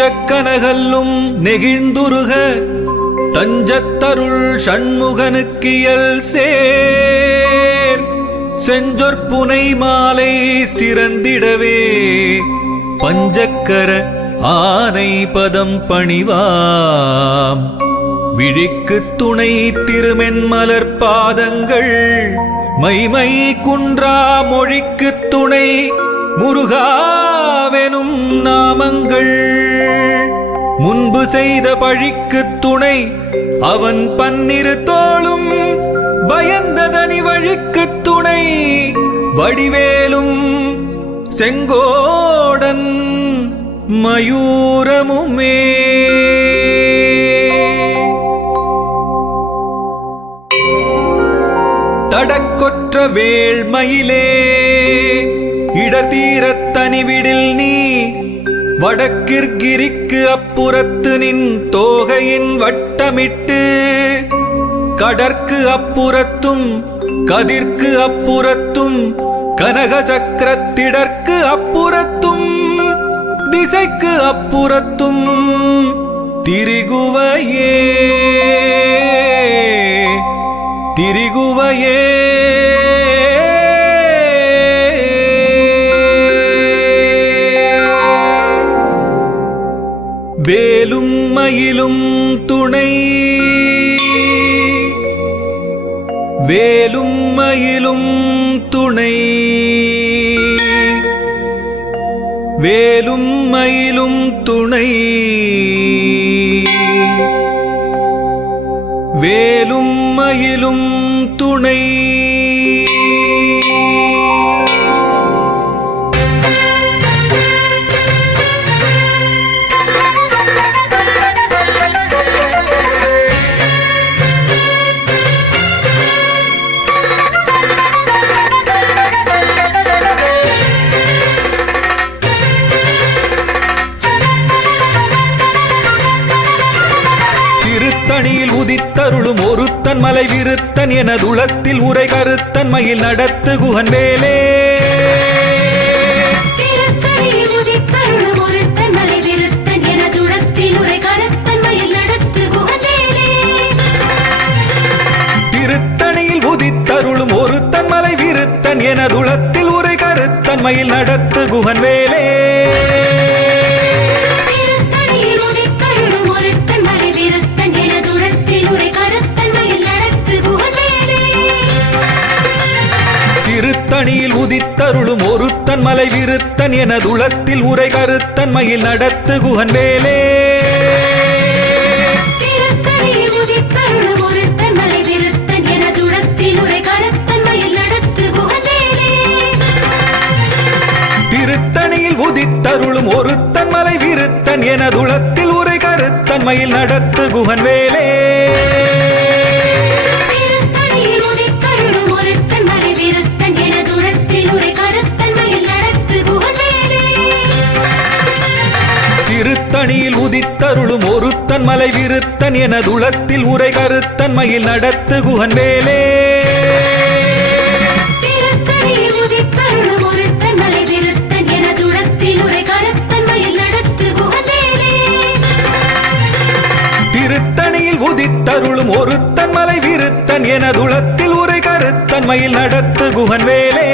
நெஞ்சக்கனகல்லும் நெகிழ்ந்துருக தஞ்சத்தருள் சண்முகனுக்கியல் சேர் செஞ்சொற்புனை மாலை சிறந்திடவே பஞ்சக்கர ஆனை பதம் பணிவாம் விழிக்கு துணை திருமென்மலர் பாதங்கள் மைமை குன்றா மொழிக்கு துணை முருகாவெனும் நாமங்கள் முன்பு செய்த பழிக்கு துணை அவன் பன்னிரு தோளும் பயந்ததனி வழிக்கு துணை வடிவேலும் செங்கோடன் மயூரமுமே தடக்கொற்ற வேள்மயிலே இடத்தீரத் தனிவிடில் நீ வடக்கிற்கிரிக்கு அப்புறத்து நின் தோகையின் வட்டமிட்டு கடற்கு அப்புறத்தும் கதிர்க்கு அப்புறத்தும் கனக சக்கரத்திடற்கு அப்புறத்தும் திசைக்கு அப்புறத்தும் திரிகுவையே திரிகுவையே வேலும் மயிலும் துணை வேலும் மயிலும் துணை வேலும் மயிலும் துணை வேலும் மயிலும் துணை உதித்தருளும் ஒருத்தன் மலை விருத்தன் எனதுளத்தில் உரை கருத்தன் மயில் நடத்து குகன் வேலே திருத்தணியில் உதித்தருளும் ஒருத்தன் மலை விருத்தன் எனதுளத்தில் உரை கருத்தன் மயில் நடத்து குகன் வேலே திருத்தணியில் உதித்தருளும் ஒருத்தன் மலை விருத்தன் எனதுளத்தில் உரை கருத்தன் மயில் நடத்து குகன் வேலே திருத்தணியில் உதித்தருளும் ஒருத்தன் மலை விருத்தன் எனதுளத்தில் உரை கருத்தன் மயில் நடத்து குகன் வேலே திருத்தணியில் உதித்தருளும் ஒருத்தன் மலை விருத்தன் எனதுளத்தில் உரை கருத்தன் மயில் நடத்து குகன் வேலே திருத்தணியில் உதித்தருளும் ஒருத்தன் மலை விருத்தன் எனதுளத்தில் உரை கருத்தன் மயில் நடத்து குகன் வேலே திருத்தணியில் உதித்தருளும் ஒருத்தன் மலை விருத்தன் எனதுளத்தில் உரை கருத்தன் மயில் நடத்து குகன் வேலே திருத்தணியில் உதித்தருளும் ஒருத்தன் மலை விருத்தன் எனதுளத்தில் உரை கருத்தன் மயில் நடத்து குகன் வேலே திருத்தணியில் உதித்தருளும் ஒருத்தன் மலை விருத்தன் எனதுளத்தில் உரை கருத்தன் மயில் நடத்து குகன் வேலே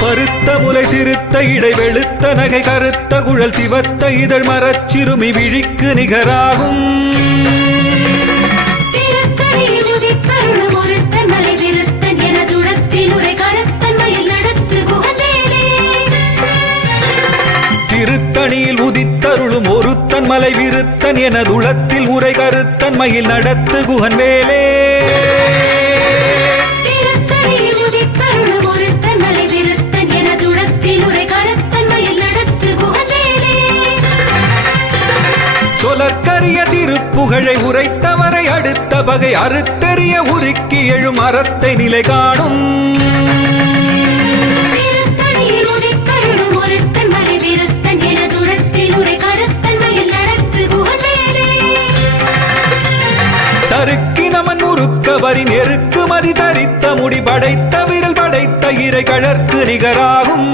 பருத்த முலை சிறுத்த இடை வெளுத்த நகை கருத்த குழல் சிவத்த இதழ் மரச்சிறுமி விழிக்கு நிகராகும் திருத்தணியில் உதித்தருளும் ஒருத்தன் மலை விருத்தன் எனதுளத்தில் உரை கருத்தன் மயில் நடத்து குகன் வேலே திருத்தணியில் உதித்தருளும் ஒருத்தன் மலை விருத்தன் எனதுளத்தில் உரை கருத்தன் மயில் நடத்து குகன் வேலே திருத்தணியில் உதித்தருளும் ஒருத்தன் மலை விருத்தன் எனதுளத்தில் உரை கருத்தன் மயில் நடத்து குகன் வேலே புகழை உரைத்தவரை அடுத்த பகை அறுத்தெறிய உருக்கி எழும் அறத்தை நிலை காணும். தருக்கி நமன் முறுக்கவரி நெருக்கு மதி தரித்த முடி படைத்த விரல் படைத்த இறை கழற்கு நிகராகும்.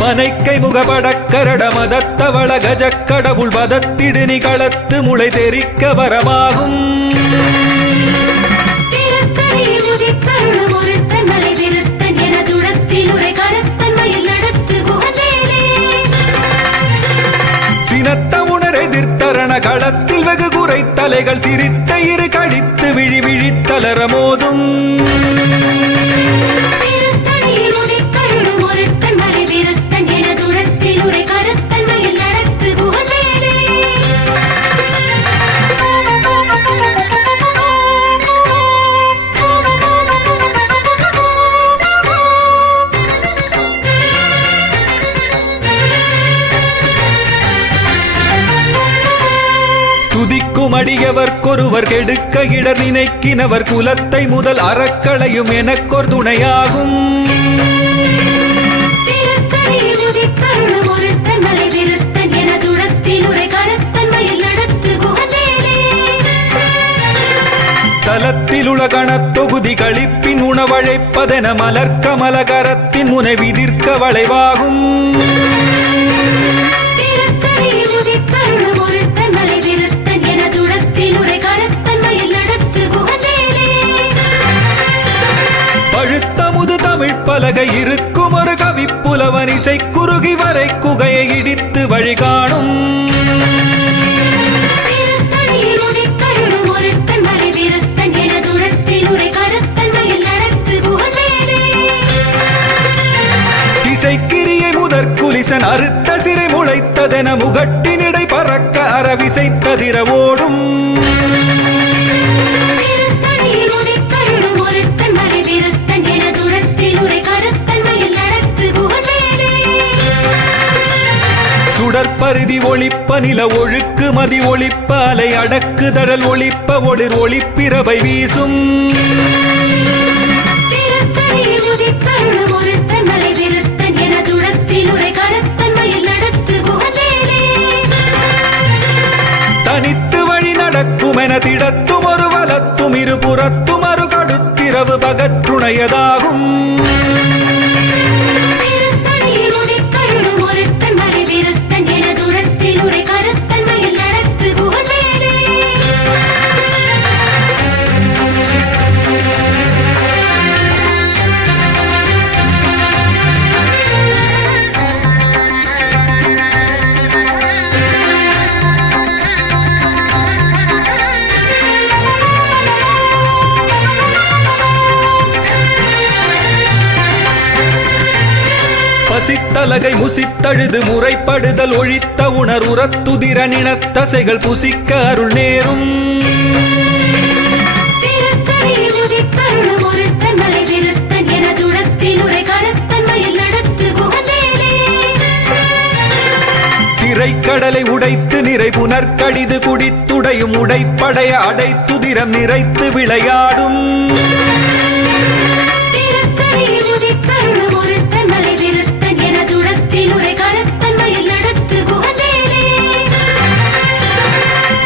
பனைக்கை முகபடக்கரட மதத்தவள கஜக்கடவுள் வதத்திடு நிகளத்து முளை தெரிக்க வரமாகும். சினத்த உணர் எதிர்த்தரண களத்தில் வெகு குறை தலைகள் சிரித்த இரு கடித்து விழி விழித்தலர மோதும். துதிக்கும் அடியவர்க்கொருவர் கெடுக்க இடர் நினைக்கினவர் குலத்தை முதல் அறக்களையும் எனக்கொரு துணையாகும். தலத்தில் உலகணத் தொகுதி கழிப்பின் உணவழைப்பதென மலர்க்கமலகரத்தின் முனை விதிர்க்க வளைவாகும். பழுத்தமுது தமிழ் பலகை இருக்கும் ஒரு கவிப்புலவன் இசை குறுகி வரை குகையை இடித்து வழிகாணும். திசைக்கிரியை முதற்குலிசன் அறுத்த சிறை முளைத்ததென முகட்டினிடை பறக்க அறவிசைத்ததிர ஓடும். சுடற்பருதி ஒளிப்ப நில ஒழுக்கு மதி ஒளிப்ப அலை அடக்கு தடல் ஒளிப்ப ஒளிர் ஒளிப்பிரபை வீசும். தனித்து வழி நடக்கும் என திடத்தும் ஒரு வலத்தும் இருபுறத்தும் அரு கடுத்திரவு பகற்றுணையதாகும். பசித்தலகை முசித்தழுது முறைப்படுதல் ஒழித்த உணர் உரத்துதிர நினத்தசைகள் புசிக்க அருள் நேரும். திரைக்கடலை உடைத்து நிறை புனர்கடிது குடித்துடையும் உடைப்படைய அடைத்துதிரம் நிறைத்து விளையாடும்.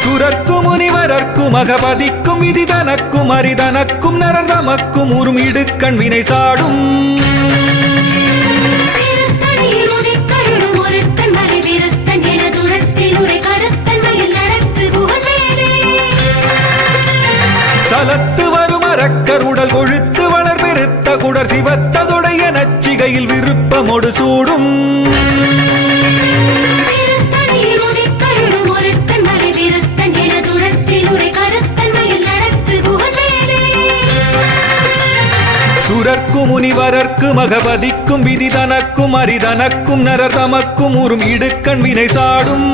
சுரர்க்கும் முனிவரர்க்கும் அகபதிக்கும் விதி தனக்கும் அரிதனக்கும் நரர் தமக்கும் உறும் இடுக்கண் வினை சாடும். சலத்து வரும் அரக்கர் உடல் கொழுத்து வளர் பெருத்த குடர் சிவத்ததொடைய நச்சிகையில் விருப்பமொடு சூடும். சுரர்க்கும் முனிவரர்க்கும் அகபதிக்கும் விதி தனக்கும் அரிதனக்கும் நரர் தமக்கும் உறும் இடுக்கண் வினை சாடும்.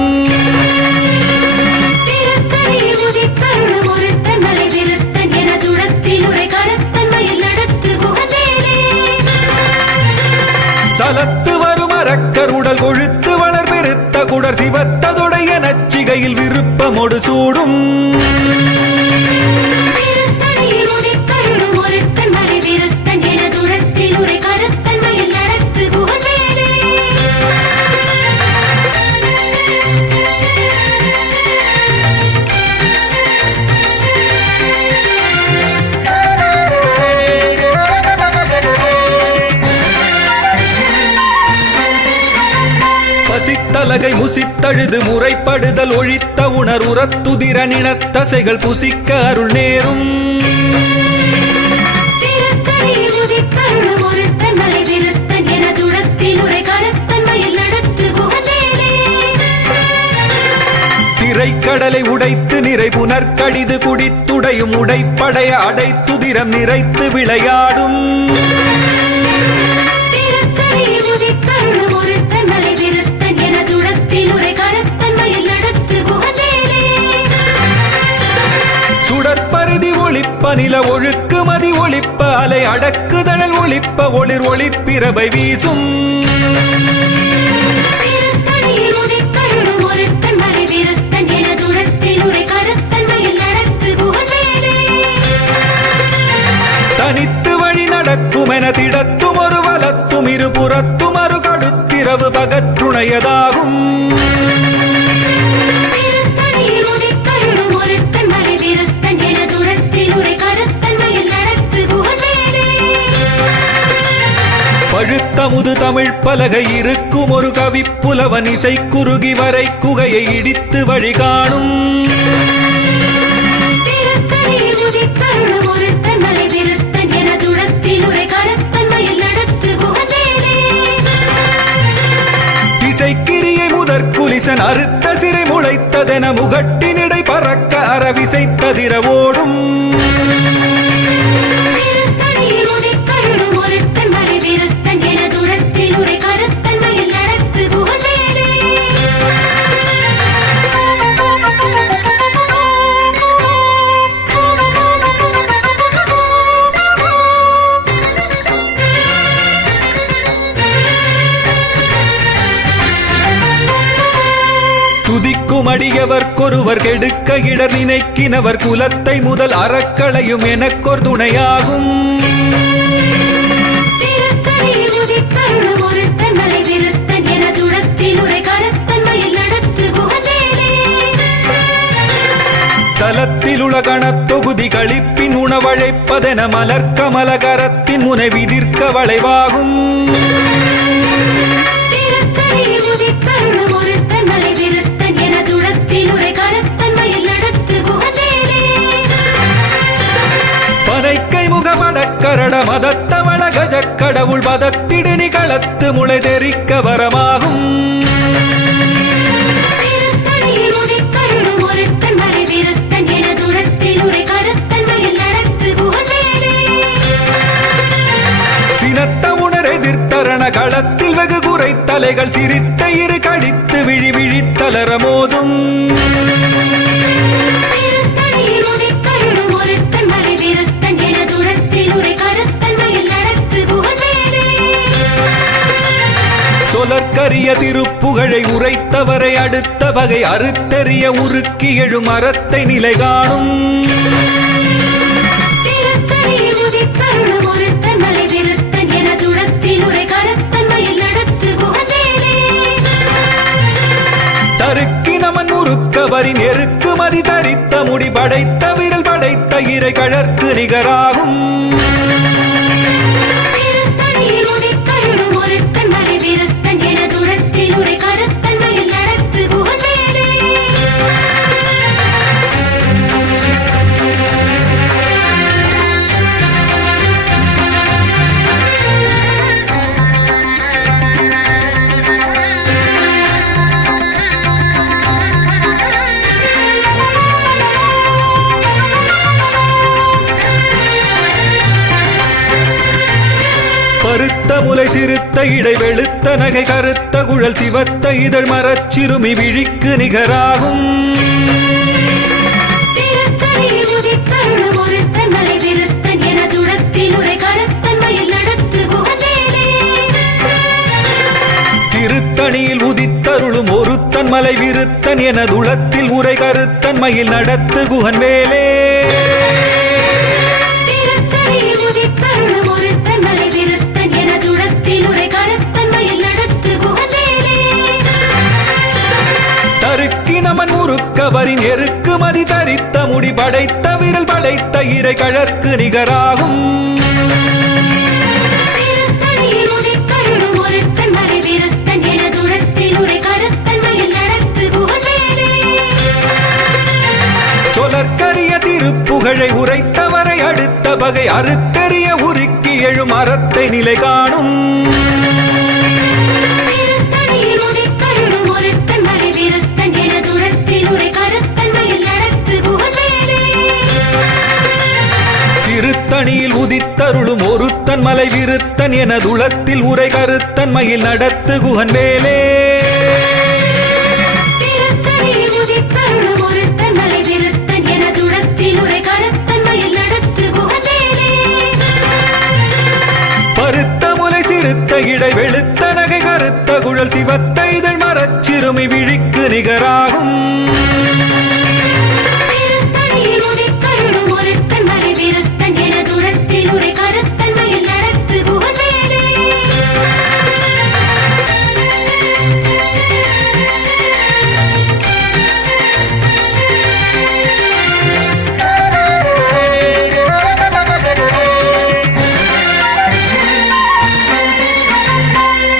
பலகை முசித்தழுது முறைப்படுதல் ஒழித்த உணர் உரத்துதிர நினத்தசைகள் புசிக்க அருள் நேரும் திரைக்கடலை உடைத்து நிறை புனர்கடிது குடித்துடையும் உடைப்படைய அடைத்துதிரம் நிறைத்து விளையாடும் சுடற்பருதி ஒளிப்ப நில ஒழுக்குமதி ஒளிப்ப அலை அடக்குதழல் ஒளிப்ப ஒளிர் ஒளிப்பிரபை வீசும் தனித்து வழி நடக்குமென திடத்தும் ஒரு வலத்தும் இருபுறத்தும் அரு கடுத்திரவு பகற்றுணையதாகும் பழுத்தமுது தமிழ் பலகை இருக்கும் ஒரு கவிப்புலவன் இசை குறுகி வரை குகையை இடித்து வழிகாணும் திசைக்கிரியை முதற்குலிசன் அறுத்த சிறை முளைத்ததென முகட்டினிடை பறக்க அறவிசைத்ததிர ஓடும் துதிக்கும் அடியவர்க்கொருவர் கெடுக்க இடர் நினைக்கினவர் குலத்தை முதல் அறக்களையும் எனக்கொரு துணையாகும் தலத்தில் உலகணத் தொகுதி கழிப்பின் உணவழைப்பதென மலர்க்கமலகரத்தின் முனை விதிர்க்க வளைவாகும் பனைக்கை முகமடக்கரட மதத்தவள கஜக்கடவுள் பதத்திடு நிகளத்து முளை தெரிக்க வரமாகும் சினத்த உணர் எதிர்த்தரண களத்தில் வெகு குறை தலைகள் சிரித்த இரு கடித்து விழி விழித்தலர மோதும் சொலற்கரிய திருப்புகழை உரைத்தவரை அடுத்த வகை அறுத்தெறிய உருக்கி எழும் அறத்தை நிலை காணும் தருக்கி நமன் முறுக்கவரின் எருக்குமதி தரித்த முடி படைத்த விரல் படைத்த இறை கழற்கு நிகராகும் பருத்த முலை சிறுத்த இடை வெளுத்த நகை கருத்த குழல் சிவத்த இதழ் மரச்சிறுமி விழிக்கு நிகராகும் திருத்தணியில் உதித்தருளும் ஒருத்தன் மலை விருத்தன் என துளத்தில் உரை கருத்தன் மயில் நடத்து குகன் வேலே நமன் முறுக்கவரின் எருக்குமதி தரித்த முடி படைத்த விரல் படைத்த இறை கழற்கு நிகராகும் திருத்தணியில் உதித்தருளும் ஒருத்தன் மலை விருத்தன் என துளத்தில் உரை கருத்தன் புகழை உரைத்தவரை அடுத்த பகை அறுத்தெறிய உருக்கி எழும் அறத்தை நிலை காணும். திருத்தணியில் உதித்தருளும் ஒருத்தன் மலை விருத்தன் என துளத்தில் உரை கருத்தன் மயில் நடத்து குகன் வேலே. பருத்த முலை சிறுத்த இடை வெளுத்த நகை கருத்த குழல் சிவத்த இதழ் மரச்சிறுமி விழிக்கு நிகராகும்.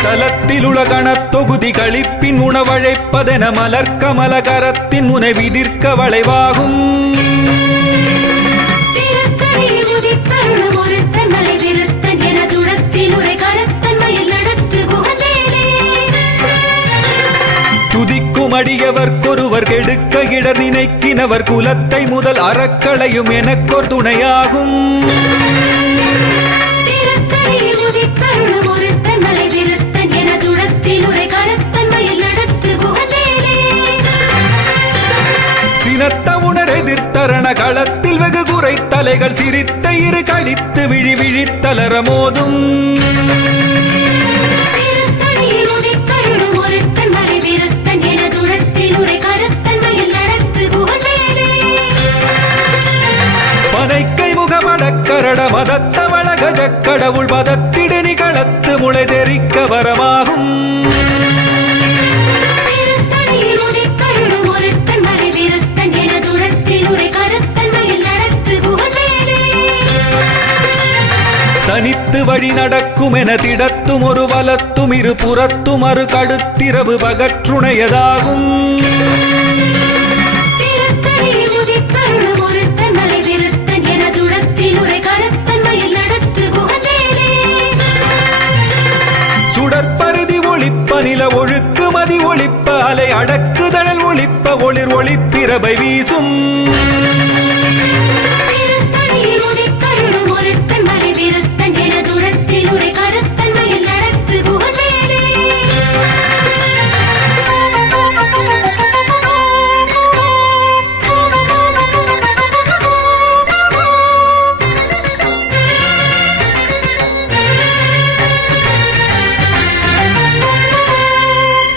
தலத்திலுலகணத் தொகுதி களிப்பின் உணவழைப்பதென மலர்க்கமல கரத்தின் முனை விதிர்க்க வளைவாகும். துதிக்கும் அடியவர்க்கொருவர் கெடுக்க இடர் நினைக்கினவர் குலத்தை முதல் அறக்களையும் எனக்கொரு துணையாகும். சினத்த உணர் எதிர்த்தரண களத்தில் வெகு குறை தலைகள் சிரித்த இரு கழித்து விழி விழித்தலர மோதும். பனைக்கை முகமடக்கரட மதத்தவள கஜக் கடவுள் மதத்திடு நிகளத்து முளை தெரிக்க வரமாகும். தனித்து வழி நடக்கும் என திடத்தும் ஒரு வலத்தும் இரு புறத்தும் அரு கடுத்திரவு பகற்றுணையதாகும். சுடற்பருதி ஒளிப்ப நில ஒழுக்கு மதி ஒளிப்ப அலை அடக்குதழல் ஒளிப்ப ஒளிர் ஒளிப்பிரபை வீசும்.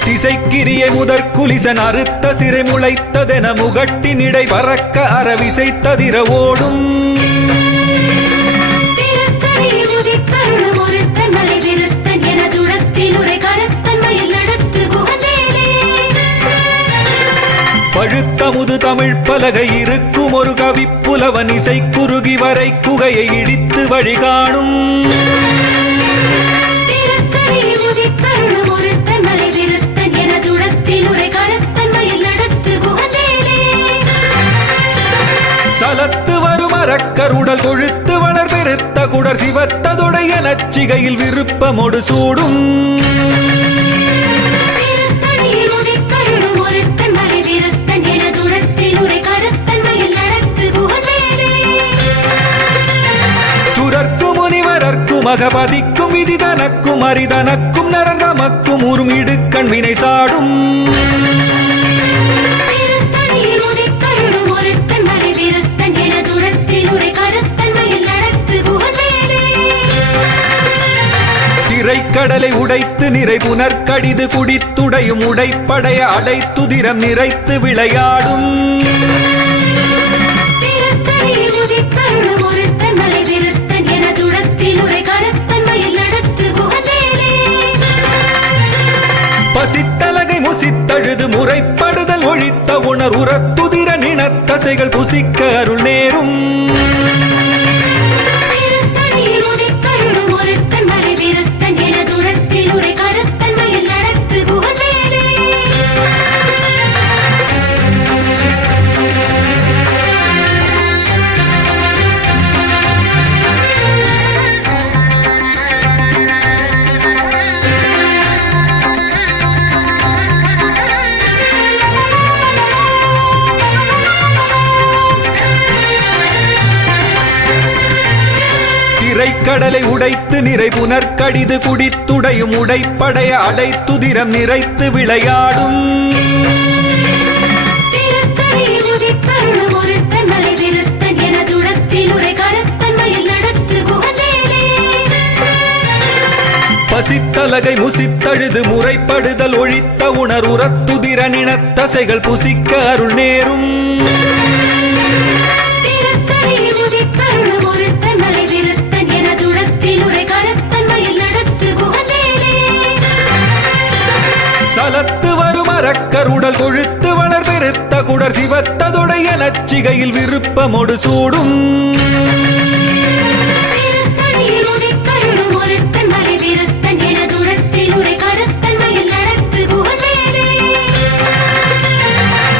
திசைக்கிரியை முதற் குலிசன் அறுத்த சிறை முளைத்ததென முகட்டின் இடை பறக்க அறவிசைத்ததிர ஓடும். பழுத்தமுது தமிழ் பலகை இருக்கும் ஒரு கவிப்புலவன் இசை குறுகி வரை குகையை இடித்து வழிகாணும். சலத்து வரும் அரக்கருடல் கொழுத்து வளர் பெருத்த குடர் சிவத்ததுடைய நச்சிகையில் விருப்பமொடு சூடும். சுரர்க்கு முனிவரர்க்கு மகபதிக்கும் விதி தனக்கும் அரிதனக்கும் நரந்தமக்கும் உறும் இடுக்கண் வினை சாடும். திரைக்கடலை உடைத்து நிறை புனர்கடிது குடித்துடையும் உடைப்படைய அடைத்துதிரம் நிறைத்து விளையாடும். பசித்தலகை முசித்தழுது முறைப்படுதல் ஒழித்த உணர் உரத்துதிர நினத்தசைகள் புசிக்க அருள் நேரும். திரைக்கடலை உடைத்து நிறை புனற்கடிது குடித்துடையும் உடைப்படைய அடைத்துதிரம் நிறைத்து விளையாடும் பசித்தலகை முசித்தழுது முறைப்படுதல் ஒழித்த உணர் உரத்துதிர நினத்தசைகள் புசிக்க அருள் நேரும் சலத்து வரும் அரக்கருடல் கொழுத்து வளர் பெருத்த குடர் சிவத்ததொடைய நச்சிகையில் விருப்பமொடு சூடும்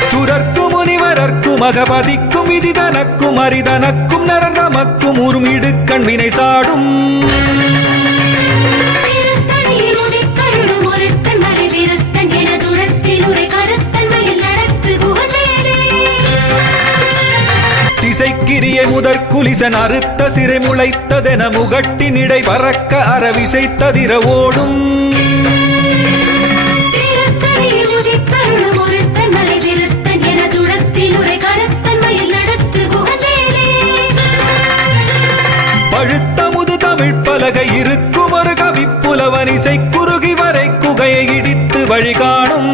சுரர்க்கும் முனிவரர்க்கும் மகபதிக்கும் விதிதனக்கும் அரிதனக்கும் நரதமக்கும் உறும் இடுக்கண் வினை சாடும் திசைக்கிரிய முதற்குலிசன் அறுத்த சிறை முளைத்ததென முகட்டினிடை பறக்க அறவிசைத்ததிர ஓடும் பழுத்த முது தமிழ் பலகை இருக்கும் ஒரு கவிப்புலவன் இசை குறுகி வரை குகையை இடித்து வழிகாணும்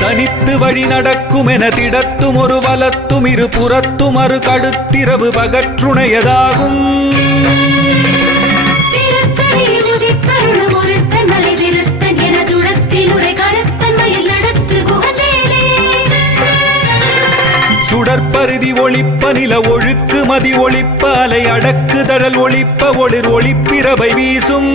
தனித்து வழி நடக்கும் என திடத்தும் ஒரு வலத்தும் இரு புறத்தும் அரு கடுத்திரவு பகற்றுணையதாகும் சுடற்பருதி ஒளிப்ப நில ஒழுக்கு மதி ஒளிப்ப அலை அடக்கு தழல் ஒளிப்ப ஒளிர் ஒளிப்பிரவை வீசும்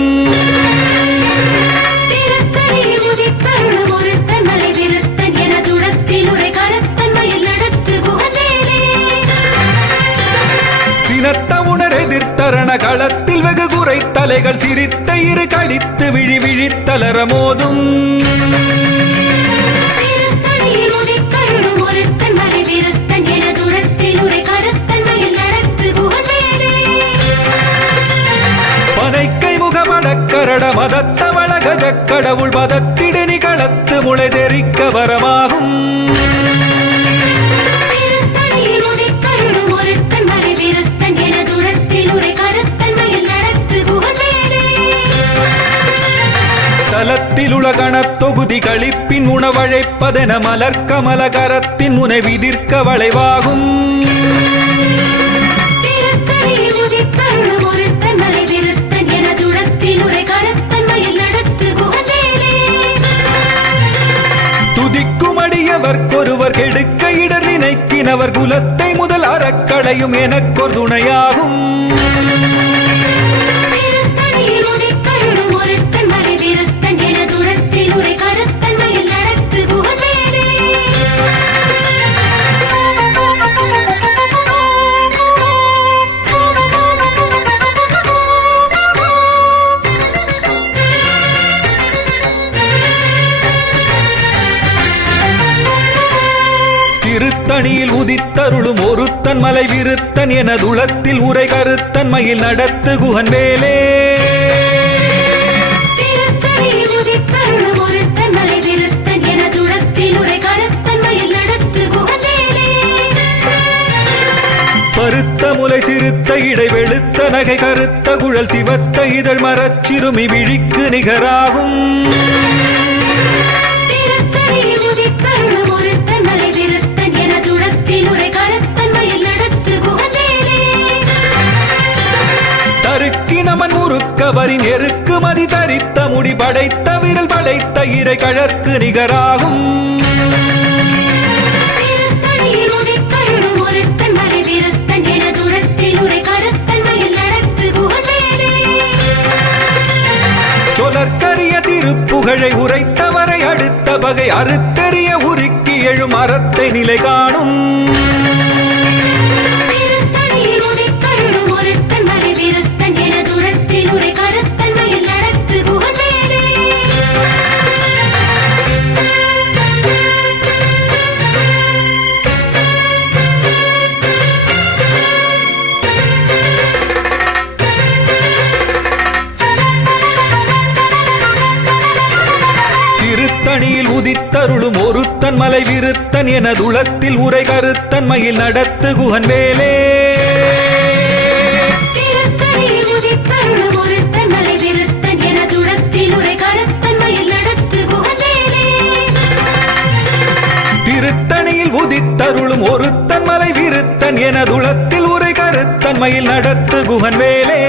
சினத்த உணர் எதிர்த்தரண களத்தில் வெகு குறை தலைகள் சிரித்த இரு கடித்து விழி விழித்தலர மோதும் பனைக்கை முகமடக்கரட மதத்த வளகஜ கடவுள் மதத்திடு நிகழத்து முளை தெரிக்க வரமாகும் தலத்தில் உலகணத் தொகுதி களிப்பின் உணவழைப்பதென மலர்கமல கரத்தின் முனை விதிர்க்க வளைவாகும் துதிக்கும் அடியவர்க்கொருவர் கெடுக்க இடர் நினைக்கினவர் குலத்தை முதல் அறக்களையும் எனக்கொரு துணையாகும் திருத்தணியில் உதித்தருளும் ஒருத்தன் மலை விருத்தன் என துளத்தில் உரை கருத்தன் மயில் நடத்து குகன் வேலே பருத்த முலை சிறுத்த இடை வெளுத்த நகை கருத்த குழல் சிவத்த இதழ் மரச்சிறுமி விழிக்கு நிகராகும் தருக்கினமன் முறுக்கவரின் எருக்கு மதி தரித்த முடி படைத்த விரல் படைத்த இறை கழற்கு நிகராகும் சொலற்கரிய திருப்பு புகழை உரைத்தவரை அடுத்த பகை அறுத்தெறிய உருக்கி எழும் அறத்தை நிலை காணும். திருத்தணியில் உதித்தருளும் ஒருத்தன் மலை விருத்தன் எனதுளத்தில் உரை கருத்தன் மயில் நடத்து குகன் வேலே. திருத்தணியில் உதித்தருளும் ஒருத்தன் மலை விருத்தன் எனதுளத்தில் உரை கருத்தன் மயில் நடத்து குகன் வேலே.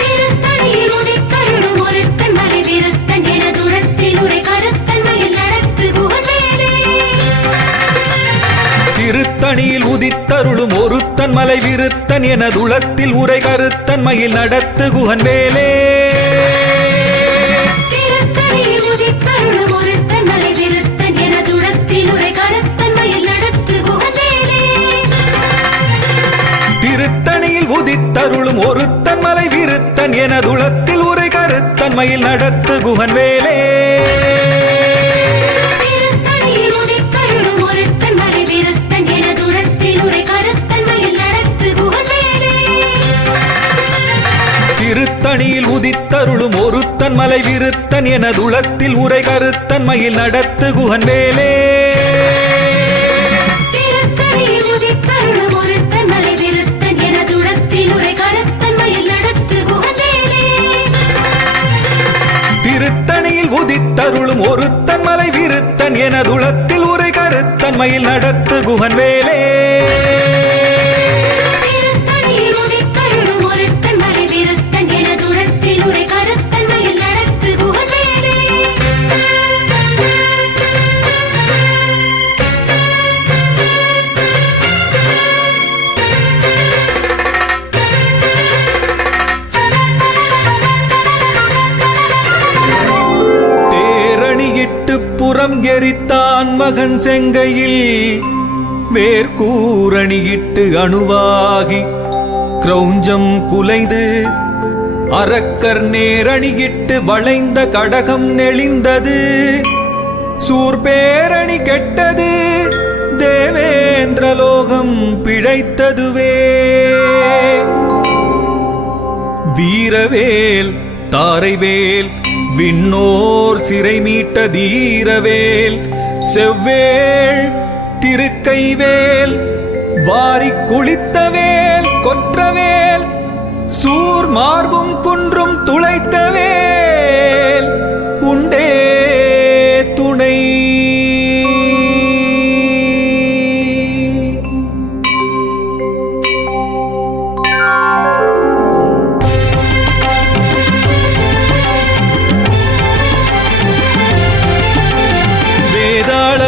திருத்தணியில் உதித்தருளும் ஒருத்தன் மலை விருத்தன் எனதுளத்தில் உரை கருத்தன் மயில் நடத்து குகன் வேலே. திருத்தணியில் உதித்தருளும் ஒருத்தன் மலை விருத்தன் எனதுளத்தில் உரை கருத்தன் மயில் நடத்து குகன் வேலே. திருத்தணியில் உதித்தருளும் ஒருத்தன் மலை விருத்தன் எனதுளத்தில் உரை கருத்தன் மயில் நடத்து குகன் வேலே. திருத்தணியில் உதித்தருளும் ஒருத்தன் மலை விருத்தன் எனதுளத்தில் உரை கருத்தன் மயில் நடத்து குகன் வேலே. புறம் எரித்தான் மகன் செங்கையில் வேர்கூரணியிட்டு அணுவாகி கிரௌஞ்சம் குலைந்து அரக்கர் நேரணியிட்டு வளைந்த கடகம் நெளிந்தது. சூர்பேரணி கெட்டது தேவேந்திரலோகம் பிழைத்ததுவே. வீரவேல் தாரைவேல் விண்ணோர் சிறை மீட்ட தீரவேல் செவ்வேள் திருக்கைவேல் வாரிக் குளித்தவேல் கொற்றவேல் சூர் மார்பும் குன்றும் துளைத்தவேல் உண்டே துணை.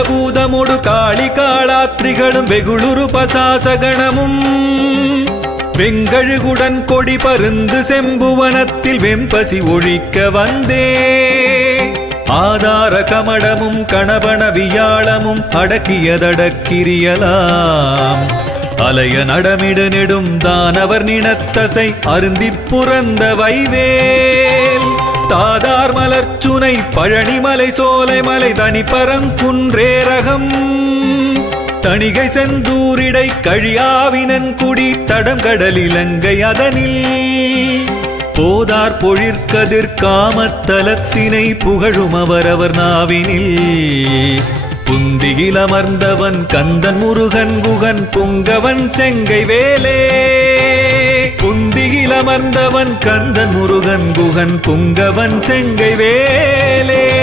பூதமுடு காளி காளாத்ரிகளும் வெகுளுரு பசாசகணமும் வெங்கழுகுடன் கொடி பருந்து செம்புவனத்தில் வெம்பசி ஒழிக்க வந்தே. ஆதார கமடமும் கணபன வியாழமும் அடக்கியதடக்கிரியலாம் அலைய நடமிடு நெடும் தானவர் நினத்தசை அருந்திப் புறந்த வைவேல். தாதார் மலர்ச்சுனை பழனிமலை சோலைமலை தனிப்பரங்குன்றேரகம் தணிகை செந்தூரிடை கழியாவினன் குடி தடம் கடல் இலங்கை அதனில் போதார் பொழிற்கதிர் காமத்தலத்தினை புகழும் அவரவர் நாவினில். புந்தியில் அமர்ந்தவன் கந்தன் முருகன் குகன் புங்கவன் செங்கை வேலே. புந்தியில் அமர்ந்தவன் கந்தன் முருகன் குகன் புங்கவன் செங்கை வேலே.